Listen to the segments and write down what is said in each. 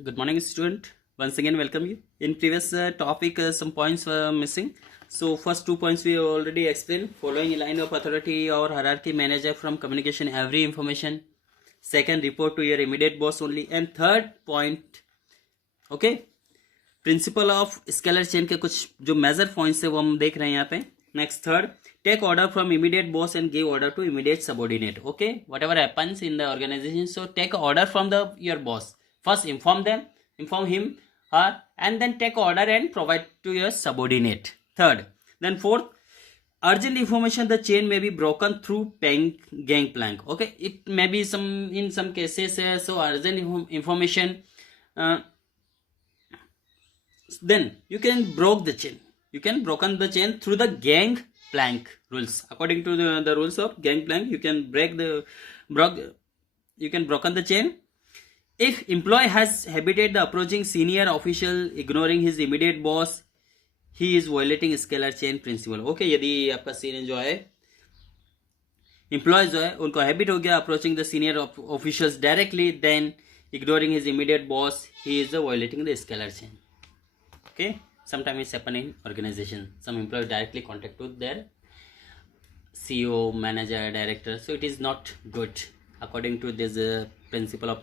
Good morning, student. Once again, welcome you. In previous topic, some points were missing. So, first 2 points we already explained. Following a line of authority or hierarchy manager from communication every information. Second, report to your immediate boss only. And third point, okay, principle of scalar chain के कुछ जो major points है वो हम देख रहे हैं यहाँ पे. Next third, take order from immediate boss and give order to immediate subordinate. Okay, whatever happens in the organization, so take order from the your boss. First inform him her, and then take order and provide to your subordinate. Third, then fourth, urgent information the chain may be broken through gangplank. Okay, it may be in some cases so urgent information, then you can broke the chain. You can broken the chain through the gang plank rules. According to the rules of gang plank, you can broken the chain. If employee has habited the approaching senior official ignoring his immediate boss, he is violating scalar chain principle. Okay, यदि आपका senior जो है employ जो है उनको habit हो गया approaching the senior officials directly, then ignoring his immediate boss, he is violating the scalar chain. Okay, sometimes it's happening in organization. Some employees directly contact with their CEO, manager, director, so it is not good. According to this principle of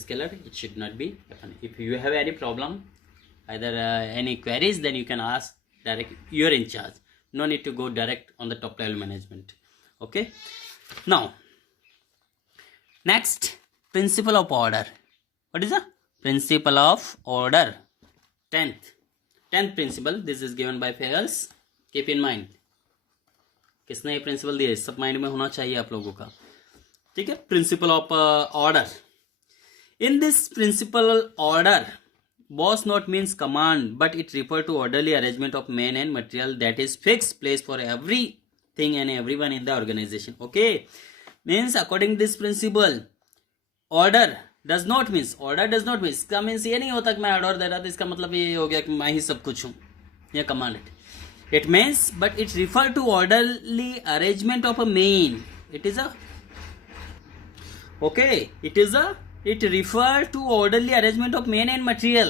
scalar, it should not be happen. If you have any problem, either any queries, then you can ask direct you're in charge. No need to go direct on the top level management. Okay, now next, principle of order. What is the principle of order? 10th principle, this is given by Fayals. Keep in mind, किसने ये principal दिया, सब mind में होना चाहिए आप लोगों का. ठीक है, principle of order. In this principle order, boss not means command, but it refer to orderly arrangement of men and material that is fixed place for everything and everyone in the organization. Okay, means according this principle, order does not means इसका means ये नहीं होता कि मैं order दे रहा था इसका मतलब ये हो गया कि मैं ही सब कुछ हूँ, ये command. It means, but it refer to orderly arrangement of a main. It refer to orderly arrangement of main and material.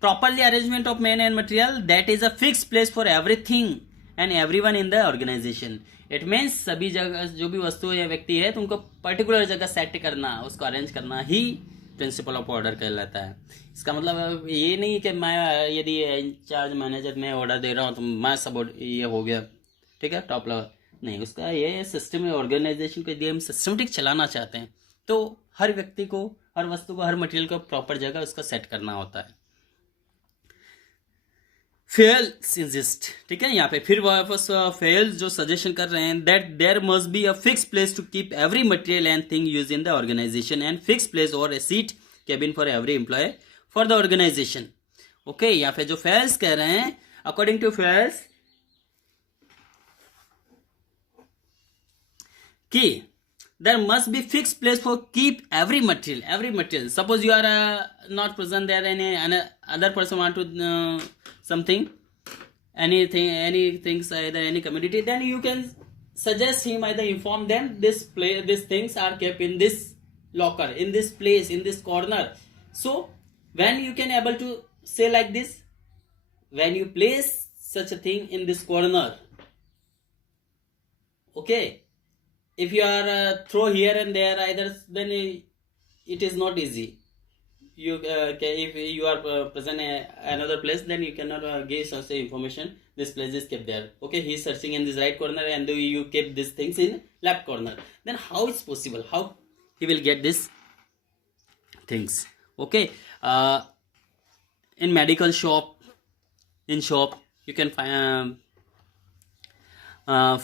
Properly arrangement of main and material that is a fixed place for everything and everyone in the organization. It means सभी जगह जो भी वस्तु या व्यक्ति है तो उनको पर्टिकुलर जगह सेट करना, उसको अरेंज करना ही प्रिंसिपल ऑफ ऑर्डर कहलाता है. इसका मतलब ये नहीं कि मैं यदि इंचार्ज मैनेजर में ऑर्डर दे रहा हूँ तो मैं सब ये हो गया, ठीक है, टॉप लेवल नहीं. उसका ये सिस्टम है, ऑर्गेनाइजेशन को यदि हम सिस्टमेटिक चलाना चाहते हैं तो हर व्यक्ति को, हर वस्तु को, हर मटेरियल को प्रॉपर जगह उसका सेट करना होता है. फेयल्स इंसिस्ट, ठीक है, यहाँ पे फिर वापस फेयल्स जो सजेशन कर रहे हैं that there must be a fix place to keep every material and thing use in the organization and fix place और a seat cabin for every employ for the organization. Okay, यहाँ पे जो फेयल्स कह रहे हैं, अकॉर्डिंग टू फेयल्स कि there must be fixed place for keep every material. Suppose you are not present there, any other person want to something, anything either any community, then you can suggest him, either inform them these things are kept in this locker, in this place, in this corner. So when you can able to say like this, when you place such a thing in this corner, okay, if you are throw here and there either, then it is not easy. You if you are present another place, then you cannot give such information this place is kept there. Okay, he is searching in this right corner and you kept these things in left corner, then how it's possible, how he will get these things? Okay, in medical shop, in shop you can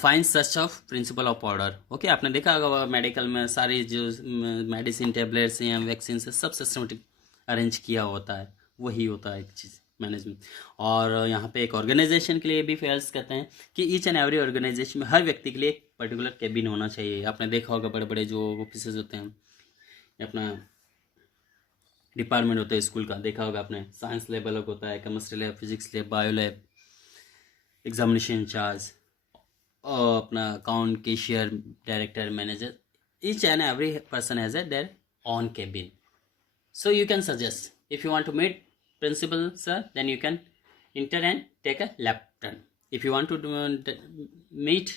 fine such of principle of order. Okay, आपने देखा होगा medical में सारी जो medicine, tablets या vaccine से सब systematic arrange किया होता है, वही होता है एक चीज़ मैनेजमेंट. और यहाँ पे एक ऑर्गेनाइजेशन के लिए भी फेयर्स कहते हैं कि ईच एंड एवरी ऑर्गेनाइजेशन में हर व्यक्ति के लिए एक पर्टिकुलर कैबिन होना चाहिए. आपने देखा होगा बड़े बड़े जो ऑफिसेज होते हैं, अपना डिपार्टमेंट होता है स्कूल का, देखा होगा आपने, साइंस लैब अलग होता है, chemistry lab, physics lab, bio lab, examination incharge, अपना account, cashier, director, manager, each and every person has their own cabin. So you can suggest, if you want to meet principal sir, then you can enter and take a left turn. If you want to meet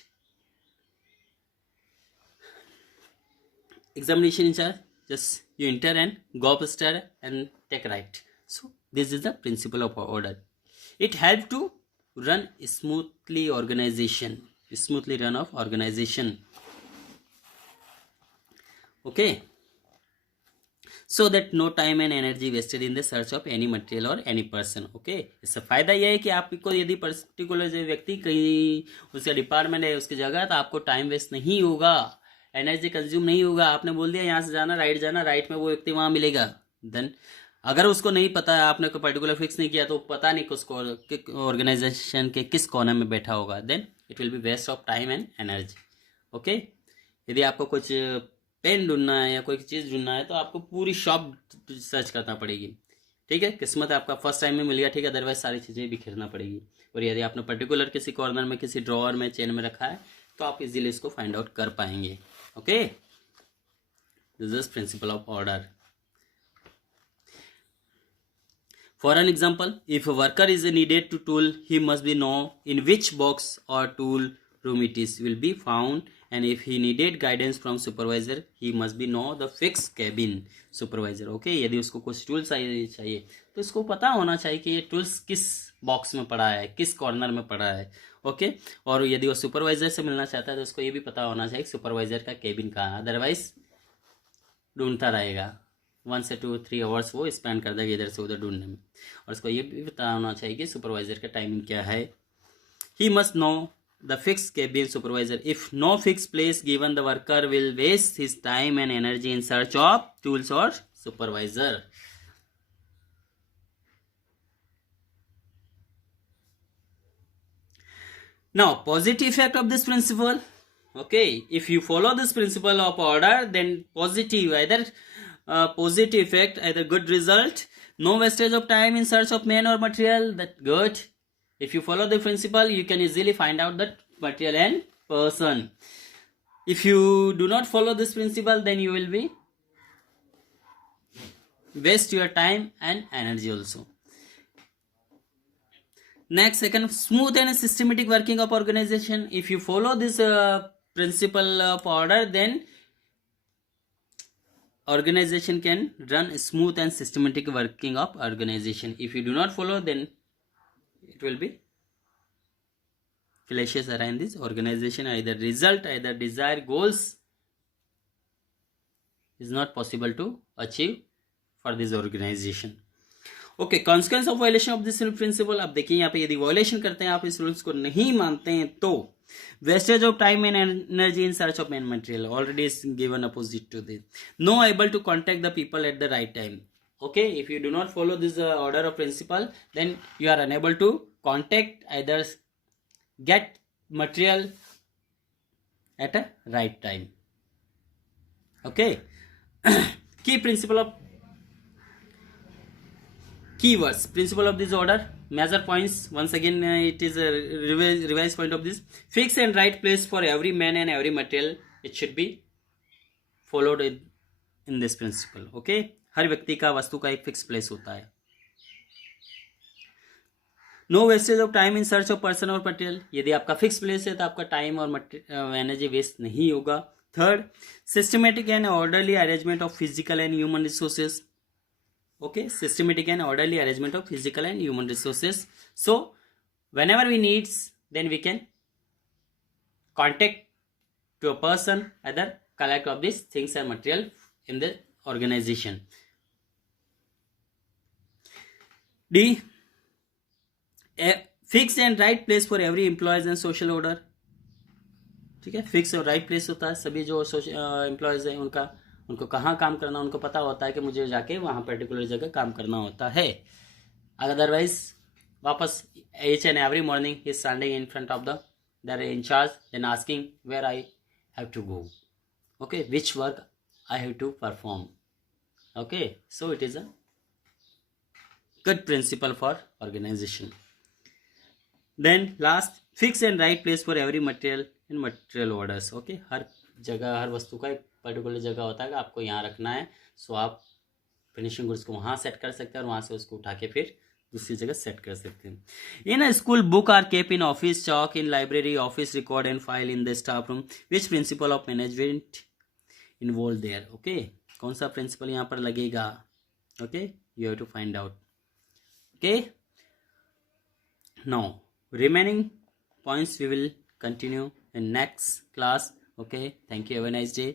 examination in charge, just you enter and go upstairs and take right. So this is the principle of order. It helps to run smoothly run of organization. Okay, so that no time and energy wasted in the search of any material or any person. Okay, इससे फायदा यह है कि आपको यदि particular जो व्यक्ति कहीं उसका डिपार्टमेंट है उसकी जगह, तो आपको टाइम वेस्ट नहीं होगा, एनर्जी कंज्यूम नहीं होगा. आपने बोल दिया यहाँ से जाना, राइट में वो व्यक्ति वहां मिलेगा. देन अगर उसको नहीं पता है, आपने कोई पर्टिकुलर फिक्स नहीं किया, तो पता नहीं किस ऑर्गेनाइजेशन के किस कोने में बैठा होगा. Then it will be waste of time and energy. Okay, यदि आपको कुछ पेन ढूंढना है या कोई चीज़ ढूंढना है, तो आपको पूरी शॉप सर्च करना पड़ेगी. ठीक है, किस्मत आपका फर्स्ट टाइम में मिल गया, ठीक है, अदरवाइज सारी चीज़ें बिखेरना पड़ेगी. और यदि आपने पर्टिकुलर किसी कॉर्नर में, किसी ड्रॉअर में, चेन में रखा है, तो आप इजीली इसको फाइंड आउट कर पाएंगे. Okay, this is principle of order. For an example, if a worker is needed to tool, he must be know in which box or tool room it is will be found, and if he needed guidance from supervisor, he must be know the fixed cabin supervisor. Okay, यदि उसको कुछ tools चाहिए तो उसको पता होना चाहिए कि ये टूल्स किस बॉक्स में पड़ा है, किस कॉर्नर में पड़ा है. ओके, और यदि वो सुपरवाइजर से मिलना चाहता है, तो उसको ये भी पता होना चाहिए सुपरवाइजर का केबिन कहाँ है, अदरवाइज ढूंढता रहेगा. 1 से 2-3 आवर्स वो स्पेंड कर देगा इधर से उधर ढूंढने में. और उसको ये भी पता होना चाहिए कि सुपरवाइजर का टाइमिंग क्या है. He must know the fix cabin supervisor. If no fix place given, the worker will waste his time and energy in search of tools और supervisor. Now, positive effect of this principle. Okay, if you follow this principle of order, then positive effect, either good result, no wastage of time in search of man or material. That good. If you follow the principle, you can easily find out that material and person. If you do not follow this principle, then you will be waste your time and energy also. Next, second, smooth and systematic working of organization. If you follow this principle of order, then organization can run smooth and systematic working of organization. If you do not follow, then it will be clashes around this organization. Either result, either desired goals is not possible to achieve for this organization. Okay, consequence of violation of this principle. अब देखिए यहाँ पे यदि violation करते हैं, आप इस rules को नहीं मानते हैं, तो wastage of time and energy in search of man material already is given opposite to this. No able to contact the people at the right time. Okay, if you do not follow this order of principle, then you are unable to contact either get material at a right time. Okay, key principle of keywords, principle of this order, major points. Once again, it is a revised point of this. Fix and right place for every man and every material. It should be followed in this principle. Okay, हर व्यक्ति का, वस्तु का एक fix place होता है. No wastage of time in search of person और material. यदि आपका फिक्स प्लेस है, तो आपका टाइम और एनर्जी वेस्ट नहीं होगा. Third, systematic and orderly arrangement of physical and human resources. Okay, systematic and orderly arrangement of physical and human resources. So whenever we needs, then we can contact to a person, either collect of these things and material in the organization. D, a fixed and right place for every employees and social order. ठीक है, fix और right place होता है. सभी जो employees हैं उनको कहाँ काम करना, उनको पता होता है कि मुझे जाके वहाँ पर्टिकुलर जगह काम करना होता है. अदरवाइज वापस each and every morning he is standing in front of their in charge and asking where I have to go. Okay, which work I have to perform. Okay, so it is a good principle for organization. Then last, fix and right place for every material in material orders. Okay, हर जगह, हर वस्तु का एक particular जगह होता है कि आपको यहाँ रखना है. सो आप फिनिशिंग गुड्स को वहाँ सेट कर सकते हैं और वहाँ से उसको उठा के फिर दूसरी जगह सेट कर सकते हैं. In a school, book are kept in office, chalk in library, office record and file in the staff room. Which principle of management involve there. Okay, कौन सा प्रिंसिपल यहाँ पर लगेगा. Okay, you have to find out. Okay, now remaining points we will continue in next class. Okay, thank you, have a nice day.